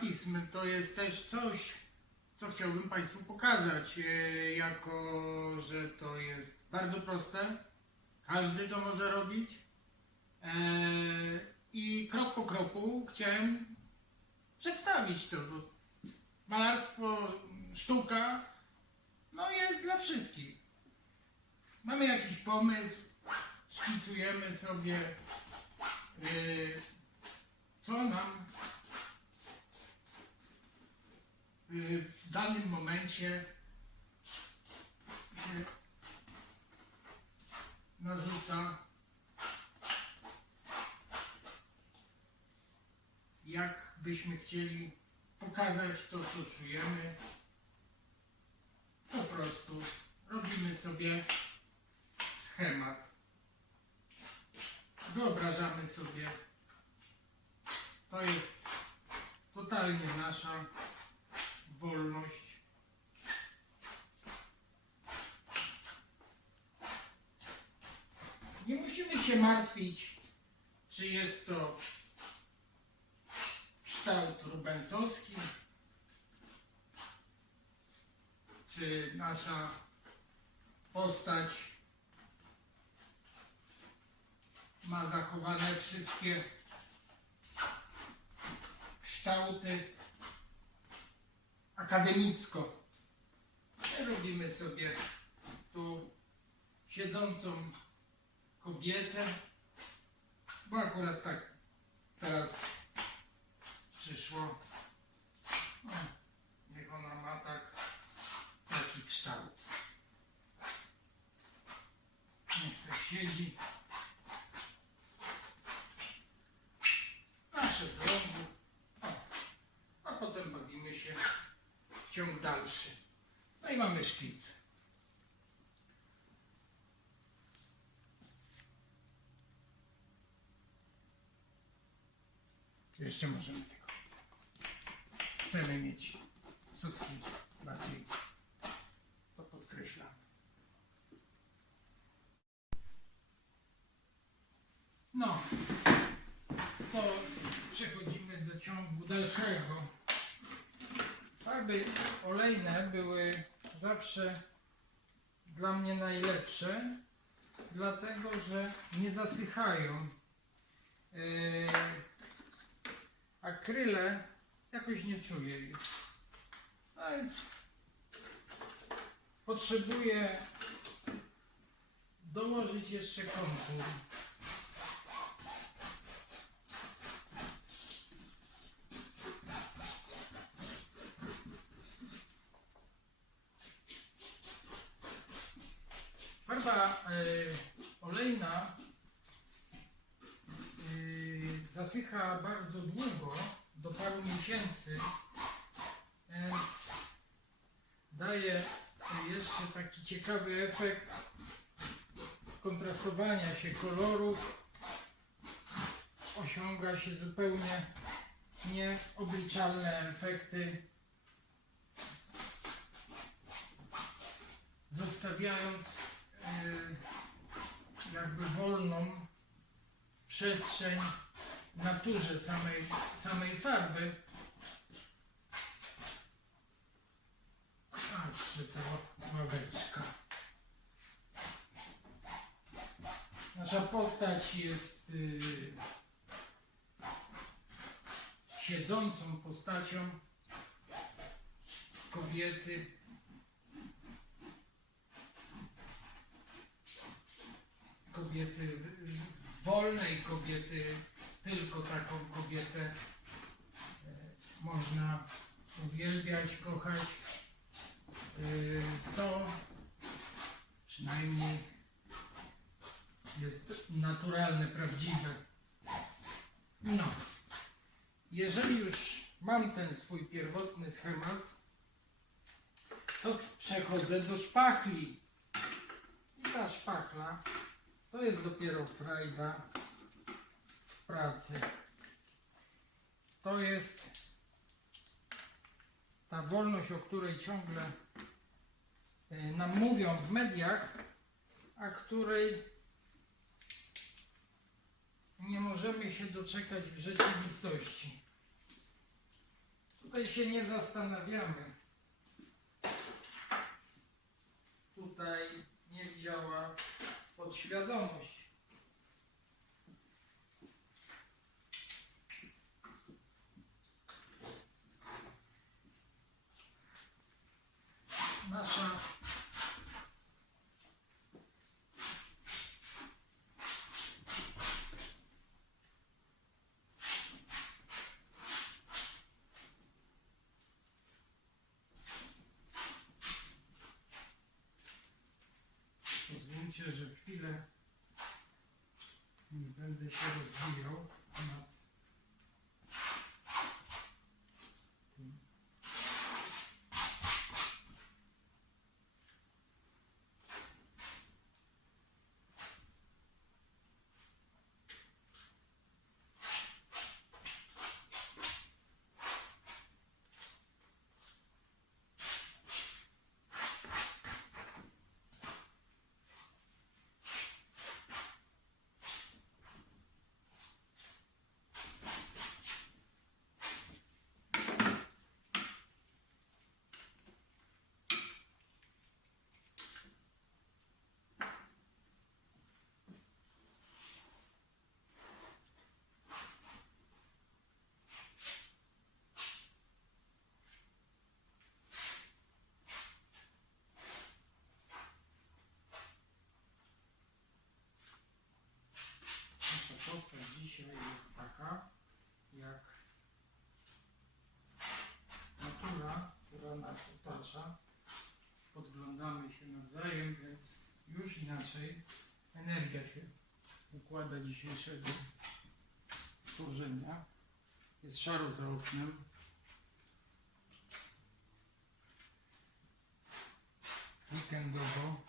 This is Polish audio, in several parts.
pism to jest też coś, co chciałbym Państwu pokazać, jako że to jest bardzo proste, każdy to może robić i krok po kroku chciałem przedstawić to, bo malarstwo, sztuka, no jest dla wszystkich. Mamy jakiś pomysł, szkicujemy sobie, co nam w danym momencie się narzuca, jak byśmy chcieli pokazać to, co czujemy. Po prostu robimy sobie schemat. Wyobrażamy sobie, to jest totalnie nasza wolność. Nie musimy się martwić, czy jest to kształt rubensowski, czy nasza postać ma zachowane wszystkie kształty akademicko. My robimy sobie tu siedzącą kobietę, bo akurat tak teraz przyszło. No, niech ona ma taki kształt. Niech se siedzi. Nasze z rogu. A potem bawimy się w ciąg dalszy. No i mamy szkic. Jeszcze możemy tylko. Chcemy mieć sutki bardziej. To podkreślam. No, to przechodzimy do ciągu dalszego. Farby olejne były zawsze dla mnie najlepsze, dlatego że nie zasychają. Akryle jakoś nie czuję ich. A więc potrzebuję dołożyć jeszcze kontur. Farba olejna zasycha bardzo długo, do paru miesięcy, więc daje jeszcze taki ciekawy efekt kontrastowania się kolorów. Osiąga się zupełnie nieobliczalne efekty, zostawiając jakby wolną przestrzeń naturze samej farby. Patrzcie, ta ławeczka. Nasza postać jest siedzącą postacią kobiety. Kobiety wolnej, kobiety, tylko taką kobietę można uwielbiać, kochać. To przynajmniej jest naturalne, prawdziwe. No, jeżeli już mam ten swój pierwotny schemat, to przechodzę do szpachli. I ta szpachla to jest dopiero frajda w pracy. To jest ta wolność, o której ciągle nam mówią w mediach, a której nie możemy się doczekać w rzeczywistości. Tutaj się nie zastanawiamy. Tutaj nie działa podświadomość. Nasza pozwólcie, że chwilę nie będę się rozwijał nad tym. Nasza postać dzisiaj jest taka, jak natura, która nas otacza. Podglądamy się nawzajem, więc już inaczej energia się układa dzisiejszego stworzenia. Jest szaro za oknem. Weekendowo.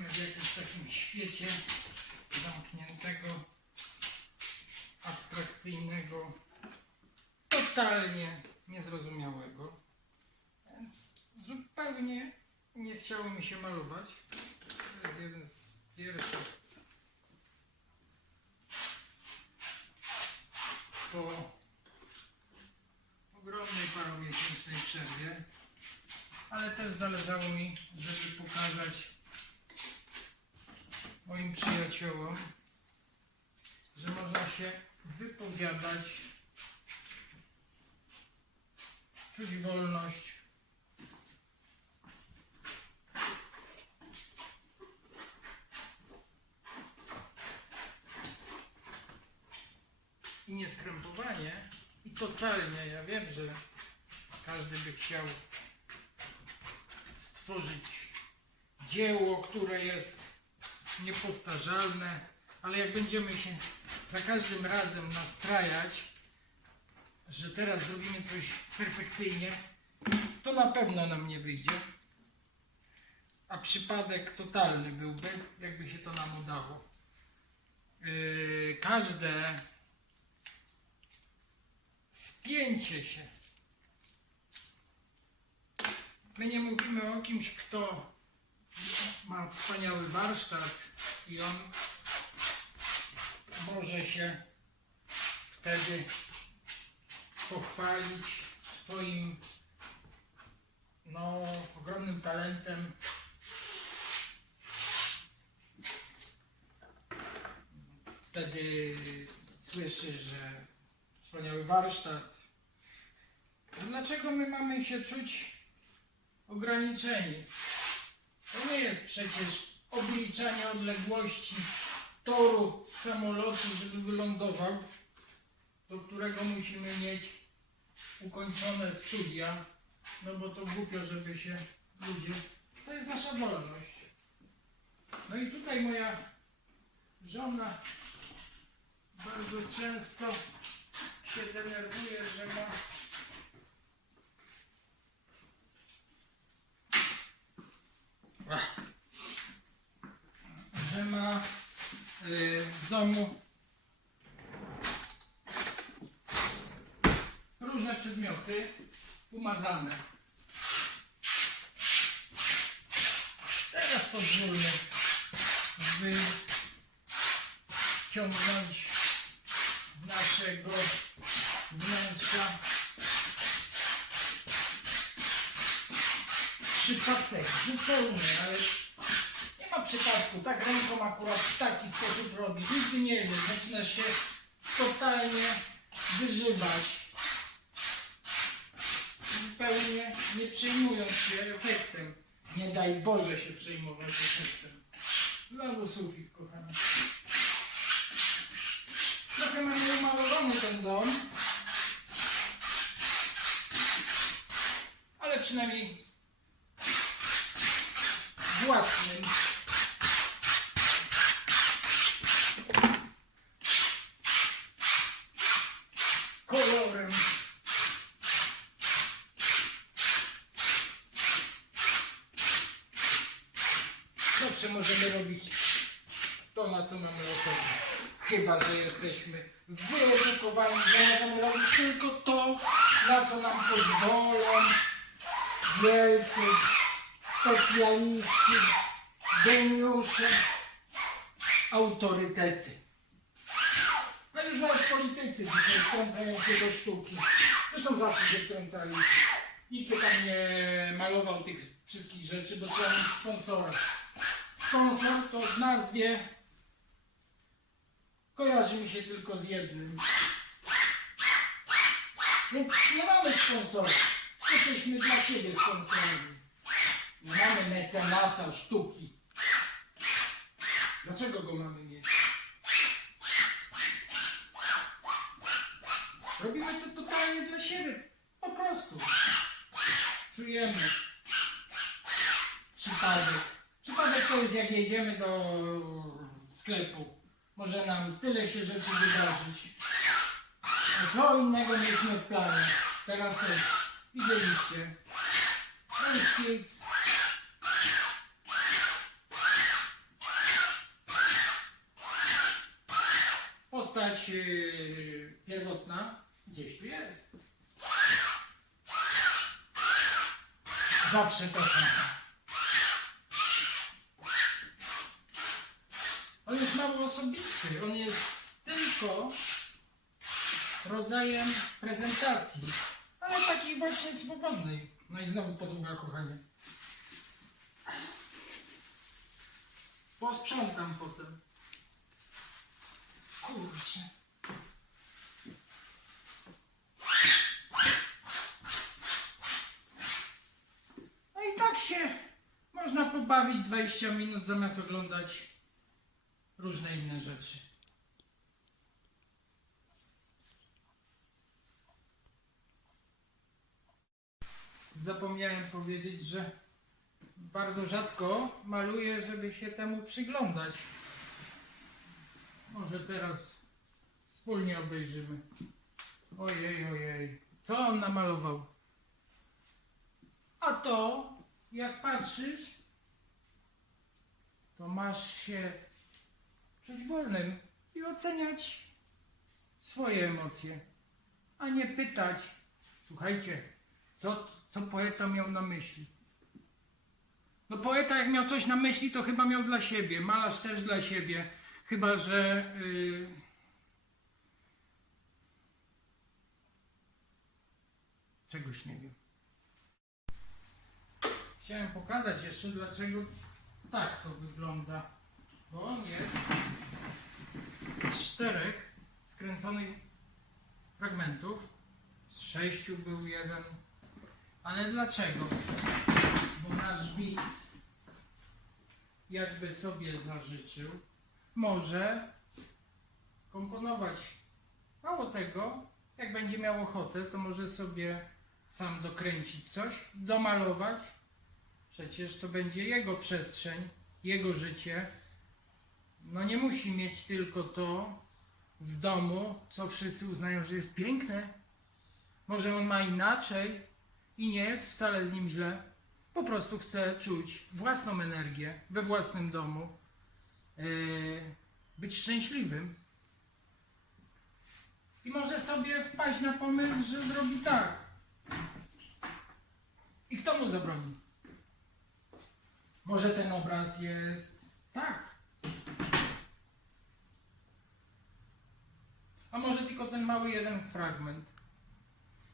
Żyjemy w jakimś takim świecie zamkniętego, abstrakcyjnego, totalnie niezrozumiałego. Więc zupełnie nie chciało mi się malować. To jest jeden z pierwszych po ogromnej paromiesięcznej przerwie, ale też zależało mi, żeby pokazać moim przyjaciołom, że można się wypowiadać, czuć wolność, i nieskrępowanie, i totalnie, ja wiem, że każdy by chciał stworzyć dzieło, które jest niepowtarzalne, ale jak będziemy się za każdym razem nastrajać, że teraz zrobimy coś perfekcyjnie, to na pewno nam nie wyjdzie. A przypadek totalny byłby, jakby się to nam udało. Każde spięcie się. My nie mówimy o kimś, kto ma wspaniały warsztat i on może się wtedy pochwalić swoim ogromnym talentem. Wtedy słyszy, że wspaniały warsztat. Dlaczego my mamy się czuć ograniczeni? To nie jest przecież obliczanie odległości toru samolotu, żeby wylądował, do którego musimy mieć ukończone studia, no bo to głupio, żeby się ludzie... To jest nasza wolność. No i tutaj moja żona bardzo często się denerwuje, że ma w domu różne przedmioty umazane. Teraz pozwólmy wyciągnąć z naszego wnętrza przypadek zupełnie, ale nie ma przypadku. Tak ręką akurat w taki sposób robić. Nigdy nie wiesz, zaczynasz się totalnie wyżywać. Zupełnie nie przejmując się efektem. Nie daj Boże się przejmować efektem. Znowu sufit, kochany. Trochę mam umalowany ten dom, ale przynajmniej własnym. Kolorem. Zawsze możemy robić to, na co mamy ochotę. Chyba że jesteśmy wyedukowani, że możemy robić tylko to, na co nam pozwolą wielcy specjaliści, geniusze, autorytety. A już nawet politycy dzisiaj wtrącają się do sztuki. Zresztą zawsze się wtrącali. Nikt tam nie malował tych wszystkich rzeczy, bo trzeba mieć sponsora. Sponsor to w nazwie kojarzy mi się tylko z jednym. Więc nie mamy sponsora. Jesteśmy dla siebie sponsorami. Nie mamy mecenasa sztuki. Dlaczego go mamy mieć? Robimy to totalnie dla siebie. Po prostu. Czujemy przypadek. Przypadek to jest, jak jedziemy do sklepu. Może nam tyle się rzeczy wydarzyć. A co innego mieliśmy w planie. Teraz też widzieliście. To jest szkic. postać pierwotna gdzieś tu jest. Zawsze to samo. On jest mało osobisty. On jest tylko rodzajem prezentacji, ale takiej właśnie swobodnej. No i znowu podłoga, kochanie. Posprzątam potem. Kurczę. No i tak się można pobawić 20 minut zamiast oglądać różne inne rzeczy. Zapomniałem powiedzieć, że bardzo rzadko maluję, żeby się temu przyglądać. Może teraz wspólnie obejrzymy. Ojej, ojej. Co on namalował? A to, jak patrzysz, to masz się czuć wolnym i oceniać swoje emocje, a nie pytać, słuchajcie, co poeta miał na myśli. No poeta jak miał coś na myśli, to chyba miał dla siebie, malarz też dla siebie, chyba że czegoś nie wiem. Chciałem pokazać jeszcze, dlaczego tak to wygląda, bo on jest z 4 skręconych fragmentów, z 6 był jeden. Ale dlaczego? Bo nasz widz, jakby sobie zażyczył, może komponować. Mało tego, jak będzie miał ochotę, to może sobie sam dokręcić coś, domalować. Przecież to będzie jego przestrzeń, jego życie. No nie musi mieć tylko to w domu, co wszyscy uznają, że jest piękne. Może on ma inaczej i nie jest wcale z nim źle. Po prostu chce czuć własną energię we własnym domu, być szczęśliwym. I może sobie wpaść na pomysł, że zrobi tak. I kto mu zabroni? Może ten obraz jest tak. A może tylko ten mały jeden fragment.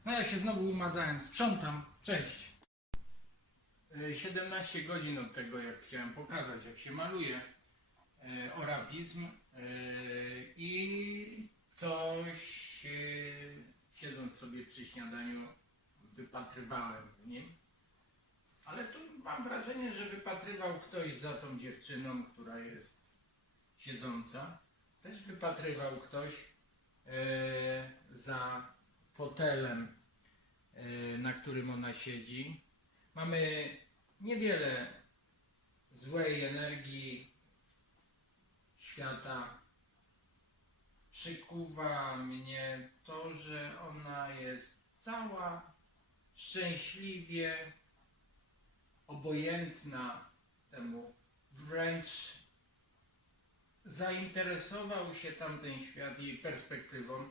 No ja się znowu umazałem. Sprzątam. Cześć. 17 godzin od tego, jak chciałem pokazać, jak się maluje orabizm i coś, siedząc sobie przy śniadaniu, wypatrywałem w nim. Ale tu mam wrażenie, że wypatrywał ktoś za tą dziewczyną, która jest siedząca. Też wypatrywał ktoś za fotelem, na którym ona siedzi. Mamy niewiele złej energii świata. Przykuwa mnie to, że ona jest cała szczęśliwie obojętna temu. Wręcz zainteresował się tamten świat jej perspektywą.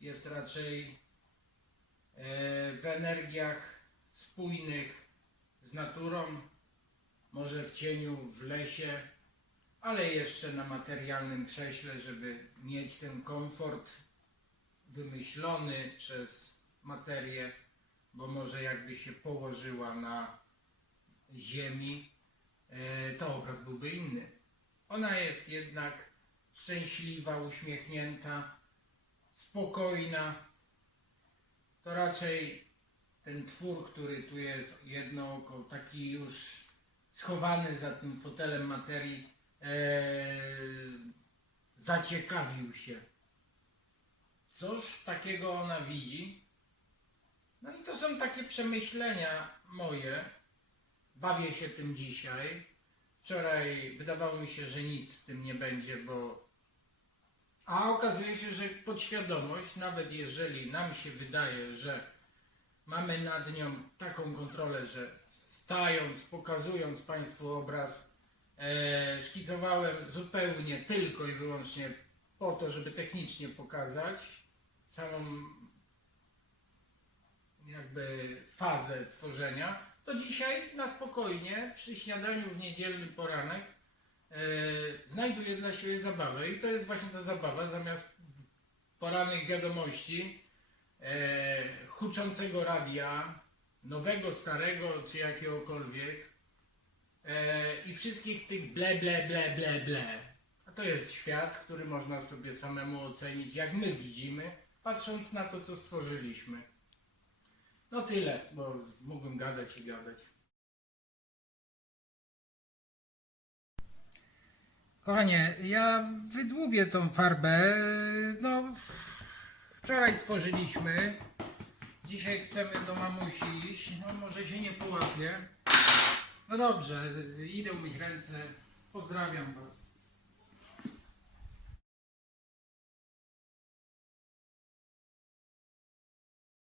Jest raczej w energiach spójnych z naturą, może w cieniu, w lesie, ale jeszcze na materialnym krześle, żeby mieć ten komfort wymyślony przez materię, bo może jakby się położyła na ziemi, to obraz byłby inny. Ona jest jednak szczęśliwa, uśmiechnięta, spokojna. To raczej ten twór, który tu jest jedno oko, taki już schowany za tym fotelem materii, zaciekawił się. Cóż takiego ona widzi? No i to są takie przemyślenia moje. Bawię się tym dzisiaj. Wczoraj wydawało mi się, że nic w tym nie będzie, a okazuje się, że podświadomość, nawet jeżeli nam się wydaje, że mamy nad nią taką kontrolę, że stając, pokazując Państwu obraz, szkicowałem zupełnie tylko i wyłącznie po to, żeby technicznie pokazać całą jakby fazę tworzenia, to dzisiaj na spokojnie przy śniadaniu w niedzielny poranek znajduję dla siebie zabawę i to jest właśnie ta zabawa, zamiast porannych wiadomości, huczącego radia, nowego, starego czy jakiegokolwiek i wszystkich tych ble, ble, ble, ble, ble. A to jest świat, który można sobie samemu ocenić, jak my widzimy, patrząc na to, co stworzyliśmy. No tyle, bo mógłbym gadać i gadać. Kochanie, ja wydłubię tą farbę. No, wczoraj tworzyliśmy. Dzisiaj chcemy do mamusi iść. No, może się nie połapie. No dobrze, idę umyć ręce. Pozdrawiam Was.